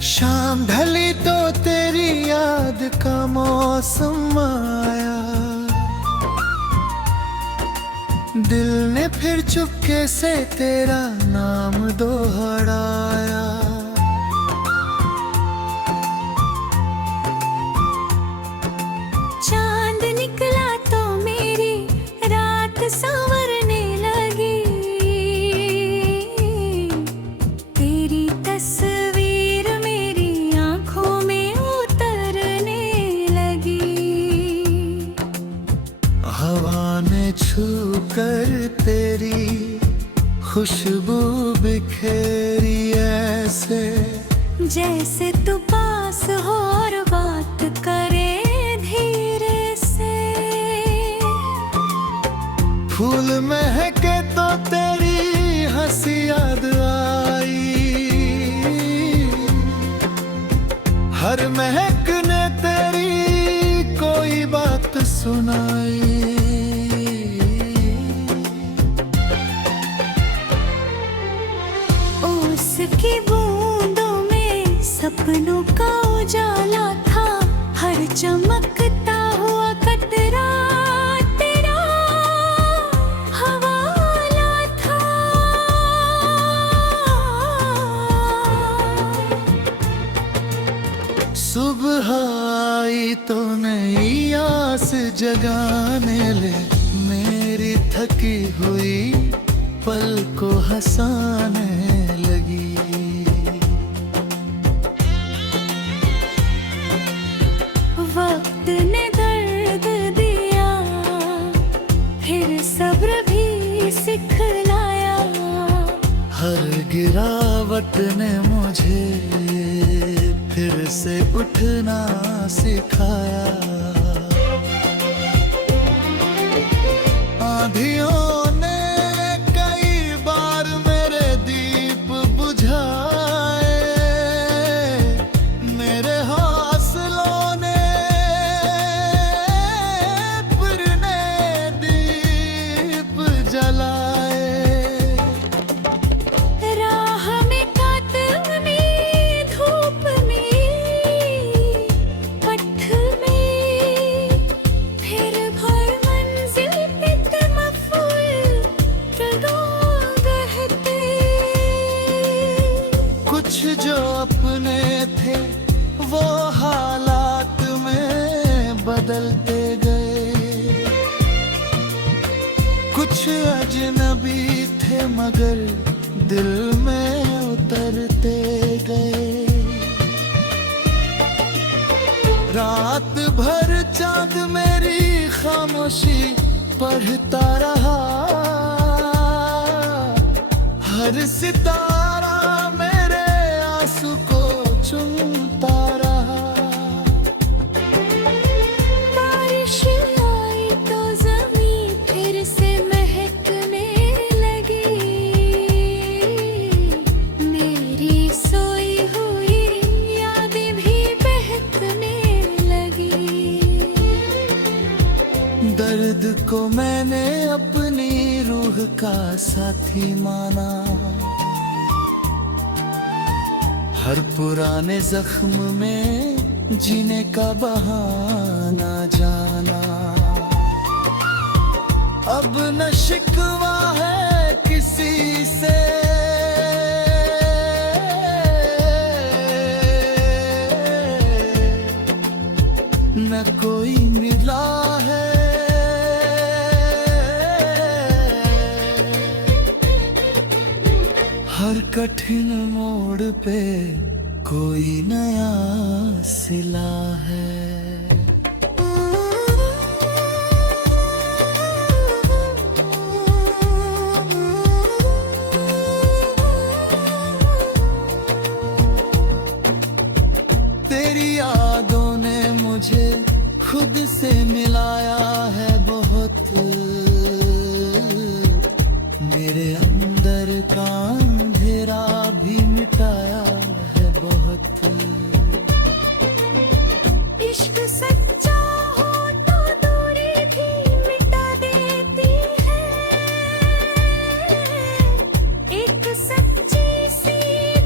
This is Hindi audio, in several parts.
शाम ढली तो तेरी याद का मौसम आया, दिल ने फिर चुपके से तेरा नाम दोहराया। चांद निकला तो मेरी रात संवरने लगी, तेरी तस्वीर मेरी आंखों में उतरने लगी। हवा ने छू कर तेरी खुशबू बिखेरी ऐसे, जैसे तू पास हो और बात करे धीरे से। फूल महके तो तेरी हंसी याद आई, हर महक ने तेरी कोई बात सुनाई। उसकी बूंदों में सपनों का उजाला था, हर चमकता हुआ कतरा तेरा हवाला था। सुबह आई तो नई आस जगाने ले, मेरी थकी हुई पल को हंसाने लगी। वक्त ने दर्द दिया, फिर सब्र भी सिखलाया। हर गिरावट ने मुझे फिर से उठना सिखाया। आंधियों ने कई बार मेरे दीप बुझाए, मेरे हौसलों ने फिर नए दीप जलाए। राह में कातनी धूप में, पथ में फिर भर मंजिल पे तमफ़्फ़ुल गहते। कुछ जो अपने थे वो हालात में बदलते गए, कुछ अजनबी थे मगर दिल में उतरते गए। रात भर चांद मेरी खामोशी पढ़ता रहा, हर सितारा मेरे आंसू को चुनता रहा। बारिश आई तो ज़मीं फिर से महकने लगी, मेरी सोई हुई यादें भी बहकने लगी। दर्द को मैंने अपनी रूह का साथी माना, हर पुराने जख्म में जीने का बहाना जाना। अब न शिकवा है किसी से, न कोई मिला है। हर कठिन मोड़ पे कोई नया सिला है। तेरी यादों ने मुझे खुद से मिलाया है बहुत, मेरे अंदर का अंधेरा भी मिटाया है बहुत। इश्क सच्चा हो तो दूरी भी मिटा देती है, एक सच्ची सी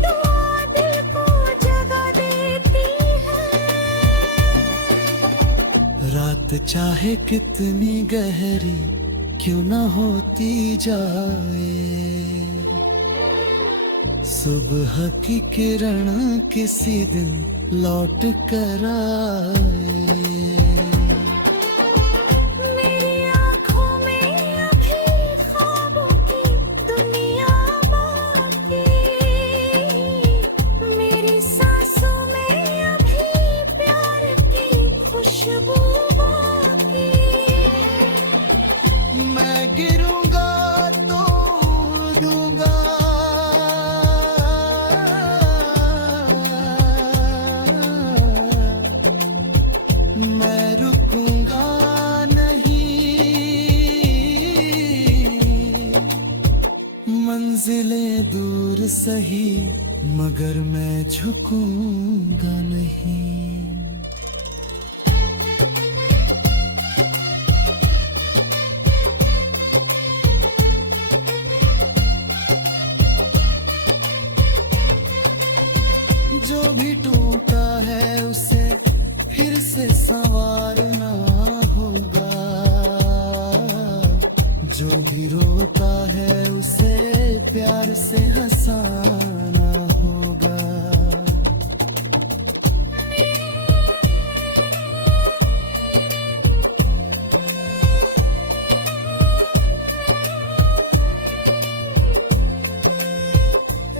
दुआ दिल को जगा रात चाहे कितनी गहरी क्यों ना होती जाए, सुबह की किरण किसी दिन लौट कर आए। मेरी आँखों में अभी ख्वाबों की दुनिया बाकी, मेरी सांसों में अभी प्यार की खुशबू बाकी। मैं गिरूंगा तो दूंगा मैं रुकूंगा नहीं, मंजिलें दूर सही मगर मैं झुकूंगा नहीं। जो भी टूटा है उसे फिर से संवारना होगा, जो भी रोता है उसे प्यार से हंसाना होगा।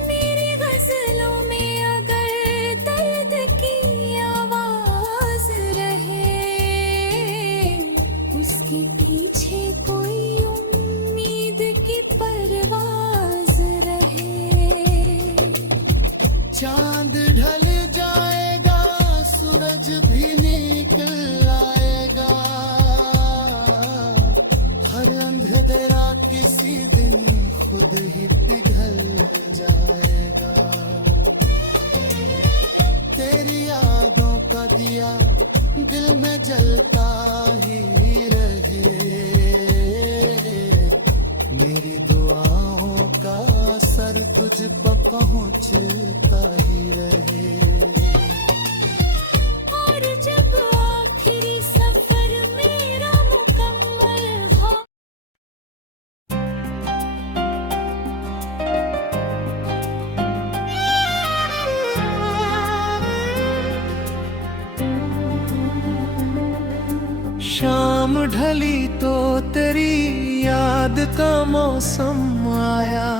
मेरी गजलों में अगर दर्द की आवाज रहे, उसके पीछे कोई उम्मीद की परवाज रहे। चांद ढल जाएगा सूरज भी निकल आएगा, हर अंधेरा किसी दिन खुद ही पिघल जाएगा। तेरी यादों का दिया दिल में जलता ही रहे, मेरी दुआओं का असर तुझ पर पहुंचता ही रहे। और जब आखिरी सफर मेरा मुकम्मल हो, शाम ढली तो तेरी याद का मौसम आया,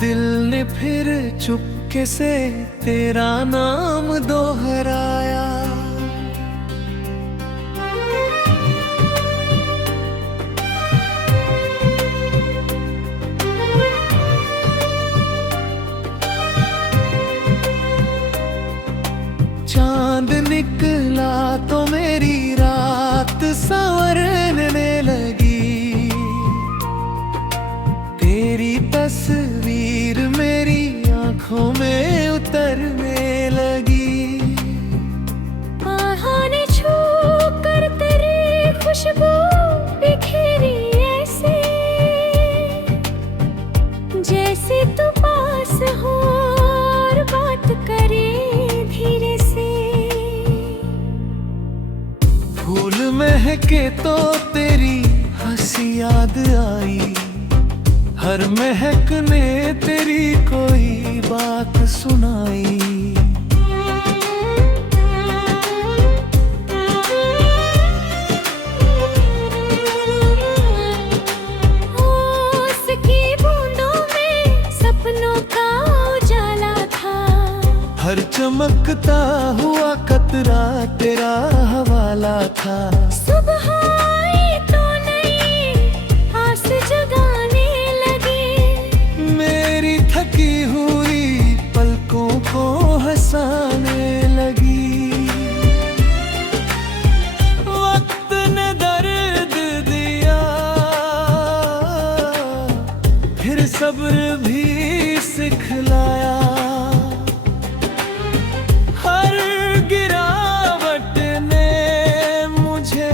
दिल ने फिर चुपके से तेरा नाम दोहराया। चांद निकला तो मेरी रात संवरने लगी, तेरी तस्वीर मेरी आंखों में उतरने लगी। आहा ने छू कर तेरी खुशबू बिखेरी ऐसे, जैसे तू पास हो और बात करे धीरे से। फूल महके तो तेरी हंसी याद आई, हर महक ने तेरी कोई बात सुनाई। उसकी बूंदों में सपनों का उजाला था, हर चमकता हुआ कतरा तेरा हवाला था। सुबह आई तो नई आस जगाने लगी, मेरी थकी हुई पलकों को हंसाने लगी। वक्त ने दर्द दिया फिर सब्र भी सिखलाया, हर गिरावट ने मुझे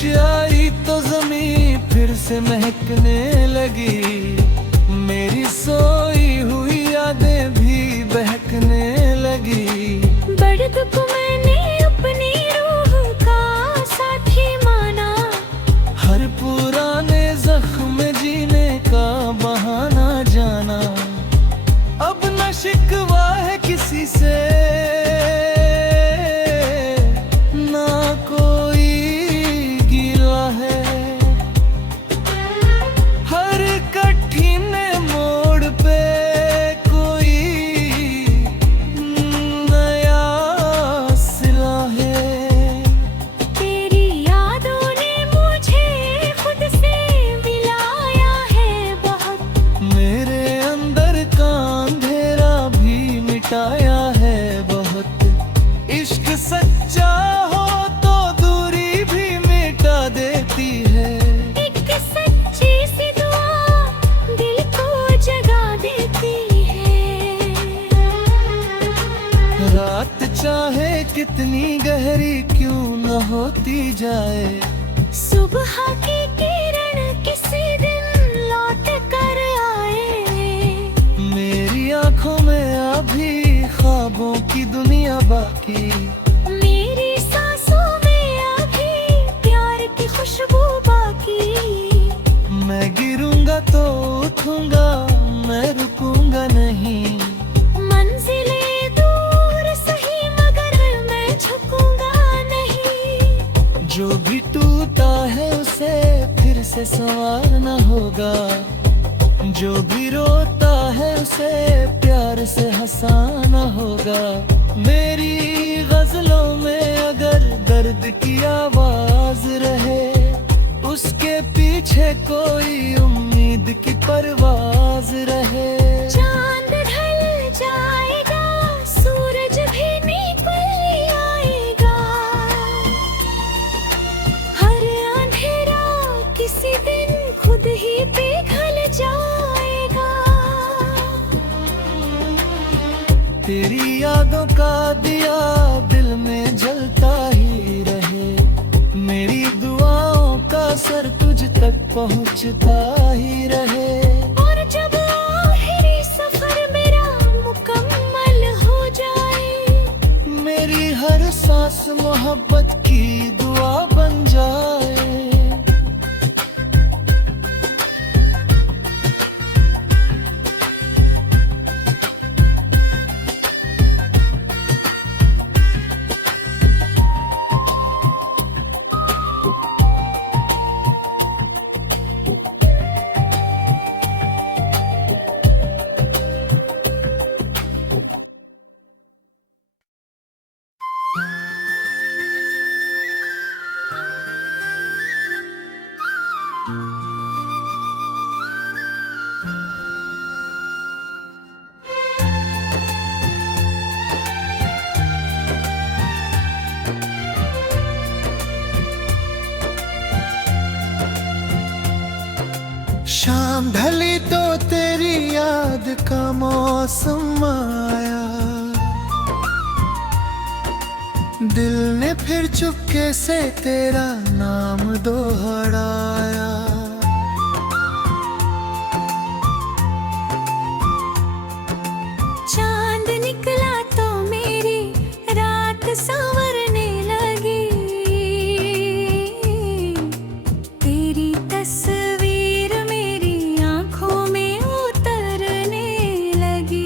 आई तो जमीन फिर से महकने लगी, मेरी सोई हुई यादें भी बहकने लगी। दर्द को मैंने अपनी रूह का साथी माना, हर पुराने जख्म जीने का बहाना जाना। अब न शिकवा है किसी से, ना कोई गिला है। हर कठिन मोड़ पे कोई नया सिला है। तेरी यादों ने मुझे खुद से मिलाया है बहुत, मेरे अंदर का अंधेरा भी मिटाया है बहुत। इश्क सच्चा हो तो दूरी भी मिटा देती है, एक सच्ची सी दुआ दिल को जगा देती है। रात चाहे कितनी गहरी क्यों न होती जाए, सुबह की किरण किसी दिन लौट कर आए। मेरी आंखों में अभी ख्वाबों की दुनिया बाकी। मेरी सांसों में अभी प्यार की खुशबू बाकी। मैं गिरूंगा तो उठूंगा, मैं रुकूंगा नहीं। मंजिलें दूर सही मगर मैं झुकूंगा नहीं। जो भी टूटा है उसे फिर से संवारना होगा, जो भी रोता है उसे प्यार से हंसाना होगा। मेरी गजलों में अगर दर्द की आवाज रहे, उसके पीछे कोई उम्मीद की परवाज रहे। चांद ढल जाएगा, सूरज भी निकल आएगा। हर अंधेरा किसी दिन खुद ही पिघल जाएगा। तेरी यादों का दिया दिल में जलता ही रहे, मेरी दुआओं का असर तुझ तक पहुंचता ही रहे। और जब आखिरी सफर मेरा मुकम्मल हो जाए, मेरी हर सांस मोहब्बत की दुआ बन जाए। शाम ढली तो तेरी याद का मौसम आया, दिल ने फिर चुपके से तेरा नाम दोहराया। चांद निकला तो मेरी रात संवरने लगी। तेरी तस्वीर मेरी आंखों में उतरने लगी।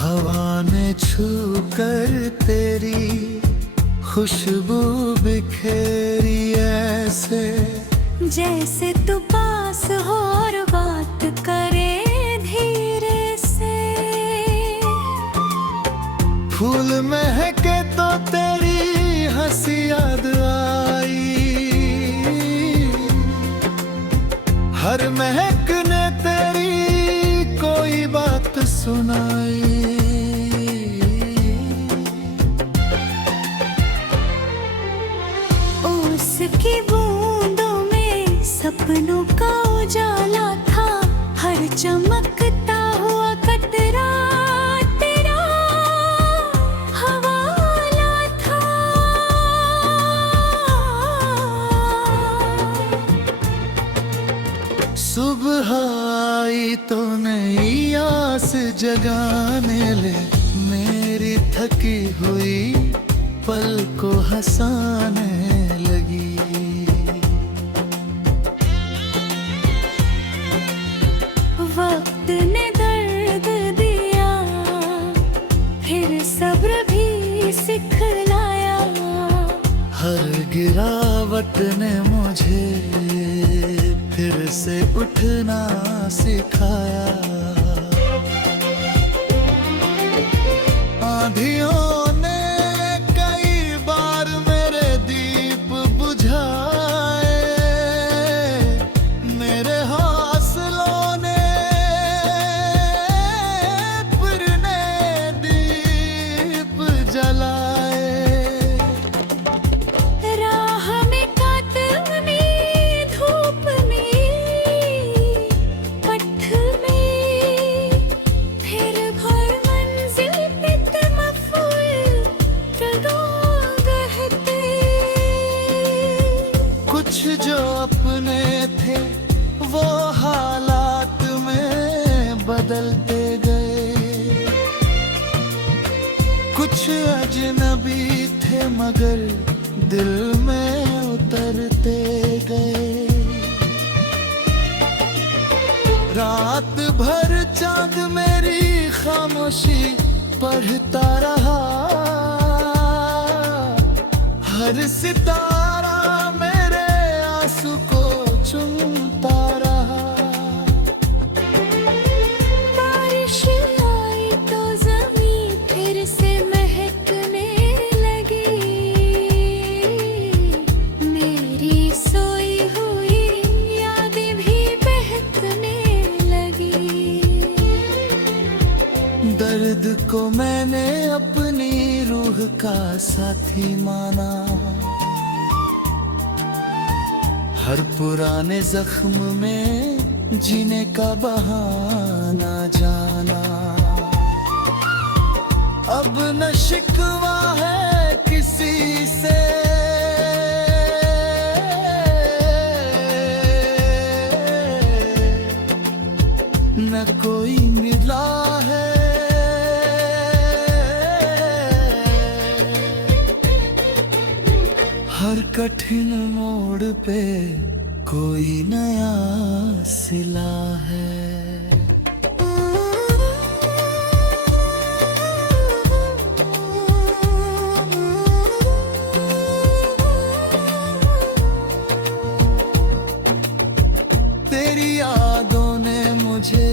हवा ने छू कर तेरी खुशबू बिखेरी ऐसे, जैसे तू पास हो और बात करे धीरे से। फूल महके तो तेरी हंसी याद आई, हर महक ने तेरी कोई बात सुनाई। उसकी बूंदों में सपनों का उजाला था, हर चमकता हुआ कतरा तेरा हवाला था। सांस जगाने ले मेरी थकी हुई पल को हंसाने लगी। वक्त ने दर्द दिया, फिर सब्र भी सिखलाया। हर गिरावट ने मुझे फिर से उठना सिखाया। आंधियों ने कई बार मेरे दीप बुझाए, मेरे हौसलों ने फिर नए दीप जलाए। राह में कातनी धूप में, पथ में फिर भर मंजिल पे तमफ़्फ़ुल गहते। कुछ जो अपने थे वो हालात में बदलते गए, कुछ अजनबी थे मगर दिल में उतरते गए। रात भर चांद मेरी खामोशी पढ़ता रहा, हर सितारा मेरे आंसू को चुनता रहा। बारिश आई तो ज़मीं फिर से महकने लगी, मेरी सोई हुई यादें भी बहकने लगी। दर्द को मैंने अपनी रूह का साथी माना, हर पुराने जख्म में जीने का बहाना जाना। अब न शिकवा है किसी से, न कोई मिला है। हर कठिन मोड़ पे कोई नया सिला है। तेरी यादों ने मुझे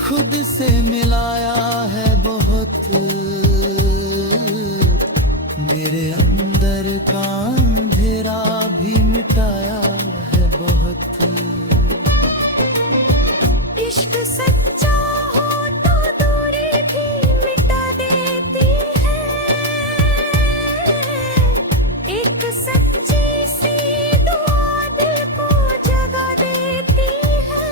खुद से मिलाया है बहुत, मेरे अंदर का अंधेरा भी मिटाया है बहुत। इश्क सच्चा हो तो दूरी भी मिटा देती है, एक सच्ची सी दुआ दिल को जगा देती है।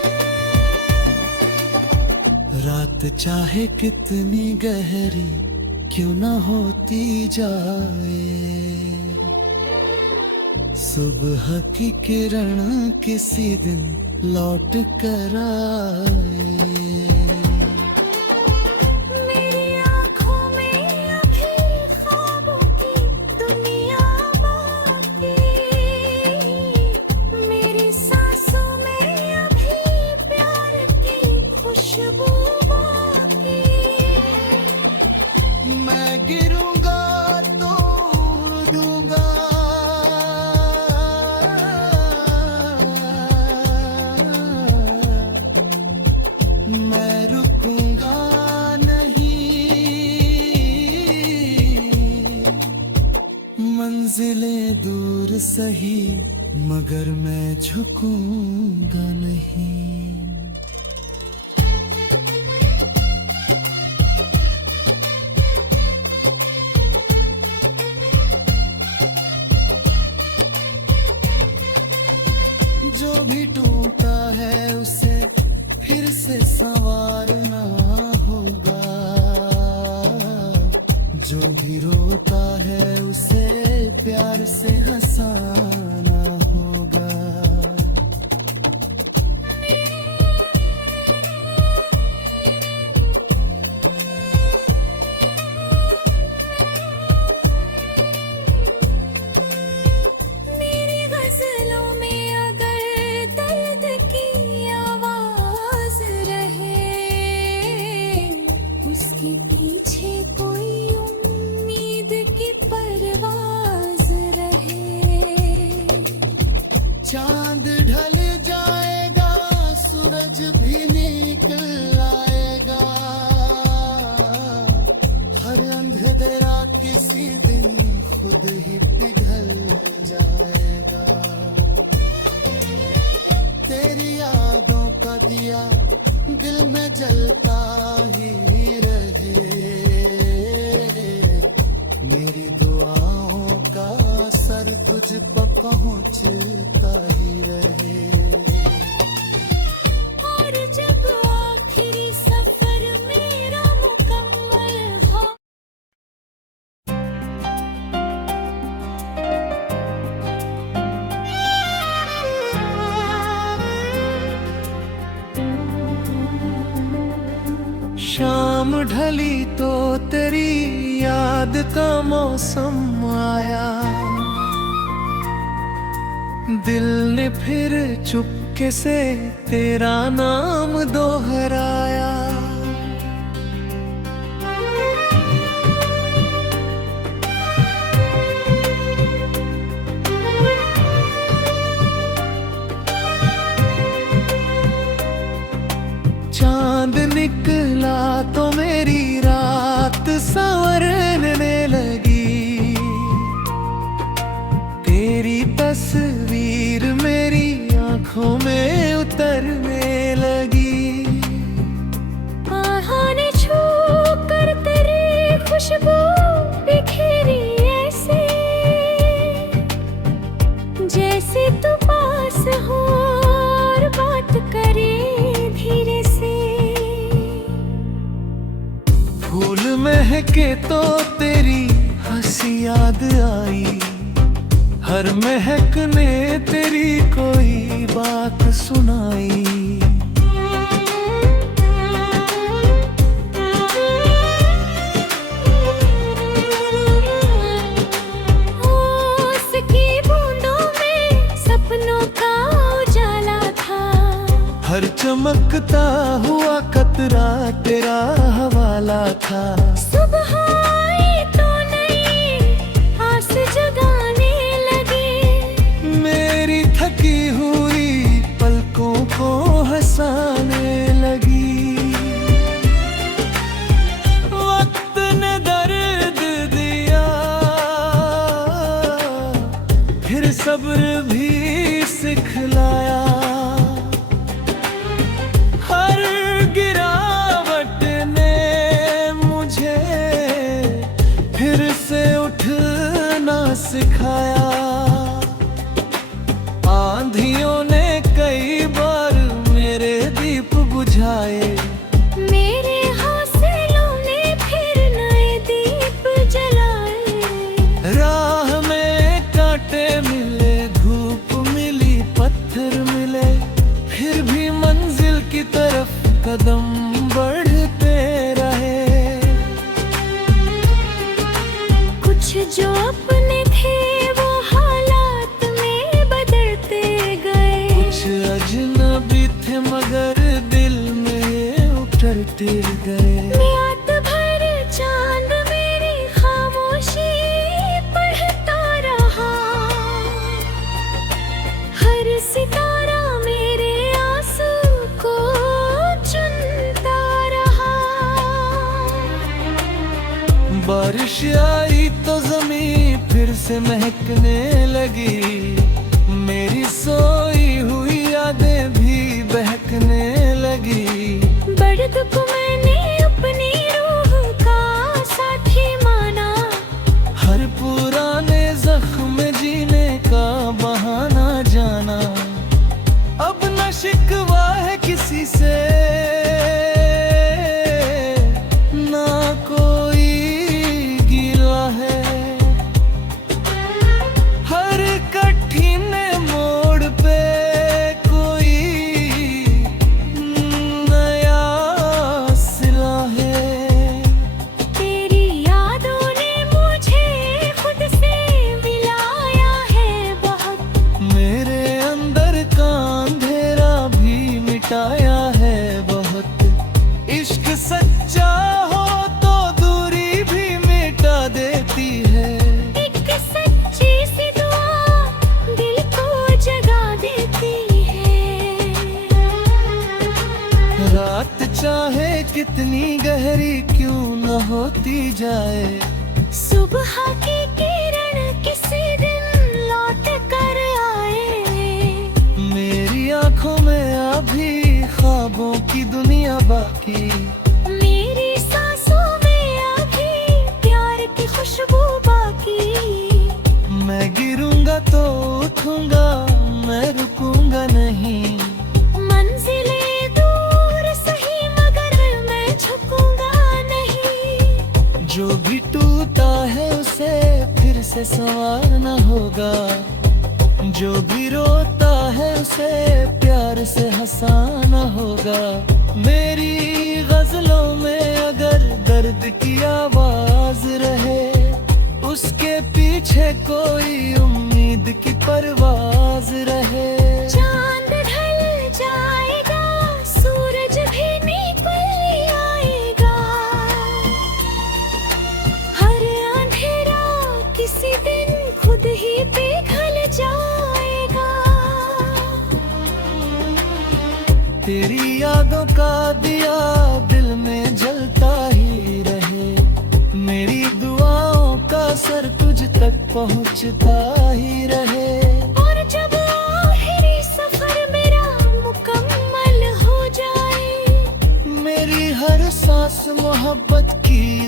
रात चाहे कितनी गहरी क्यों न होती जाए, सुबह की किरण किसी दिन लौट कर आए। मेरी आँखों में अभी ख्वाबों की दुनिया बाकी, मेरी सांसों में अभी प्यार की खुशबू बाकी। मैं गिरूंगा तो उड़ दूंगा, मैं रुकूंगा नहीं, मंजिलें दूर सही मगर मैं झुकूंगा नहीं। जो भी टूटा है उसे फिर से संवारना होगा, जो भी रोता है उसे प्यार से हंसाना होगा। जलता ही रहे, मेरी दुआओं का असर तुझ पर पहुंचता ही रहे। और जब आखिरी सफर मेरा मुकम्मल हो, शाम ढली तो तेरी याद का मौसम आया, दिल ने फिर चुपके से तेरा नाम दोहराया। चांद निकला तो मेरी रात संवरने लगी, तेरी तस्वीर मेरी आंखों में उतरने लगी। आहा ने छू कर तेरी खुशबू बिखेरी ऐसे, जैसे तू पास हो और बात करे धीरे से। फूल महके तो तेरी हंसी याद आई, हर महक ने तेरी कोई बात सुनाई। उसकी बूंदों में सपनों का उजाला था, हर चमकता हुआ कतरा तेरा हवाला था। सुबह आई तो नई आस जगाने लगी, मेरी थकी हुई पलकों को हंसाने लगी। वक्त ने दर्द दिया, फिर सब्र भी सिखलाया। हर गिरावट ने मुझे फिर से उठना सिखाया। आंधियों ने कई बार मेरे दीप बुझाए, मेरे हौसलों ने फिर नए दीप जलाए। राह में कांटे मिले, धूप मिली, पत्थर मिले, फिर भी मंजिल की तरफ कदम बढ़ते रहे। कुछ जो अपने थे वो हालात में बदलते गए, कुछ अजनबी थे मगर दिल में उतरते गए। रात भर चांद मेरी खामोशी पढ़ता रहा, हर सितारा मेरे आंसू को चुनता रहा। बारिश आई तो जमीन फिर से महकने लगी, मेरी सोई हुई यादें भी बहकने लगी। दर्द को मैंने अपनी रूह का साथी माना, हर पुराने जख्म जीने का बहाना जाना। अब न शिकवा है किसी से, ना कोई गिला है। हर कठिन मोड़ पे कोई नया सिला है। तेरी यादों ने मुझे खुद से मिलाया है बहुत, मेरे अंदर का अंधेरा भी मिटाया है बहुत। इश्क सच्चा हो तो दूरी भी मिटा देती है, एक सच्ची सी दुआ दिल को जगा देती है। रात चाहे कितनी गहरी क्यों न होती जाए, सुबह की किरण किसी दिन लौट कर आए। मेरी आंखों में अभी ख्वाबों की दुनिया बाकी थी। मेरी सांसों में अभी प्यार की खुशबू बाकी। मैं गिरूंगा तो उठूंगा, मैं रुकूंगा नहीं। मंजिलें दूर सही मगर मैं झुकूंगा नहीं। जो भी टूटा है उसे फिर से संवारना होगा। जो भी रोता है उसे प्यार से हंसाना होगा। मेरी गजलों में अगर दर्द की आवाज रहे, उसके पीछे कोई उम्मीद की परवाज रहे। चांद ढल जाएगा, सूरज भी निकल आएगा। हर अंधेरा किसी दिन खुद ही पिघल जाएगा। तेरी यादों का दिया दिल में जलता ही रहे। मेरी दुआओं का असर तुझ तक पहुंचता ही रहे। और जब आखिरी सफर मेरा मुकम्मल हो जाए, मेरी हर सांस मोहब्बत की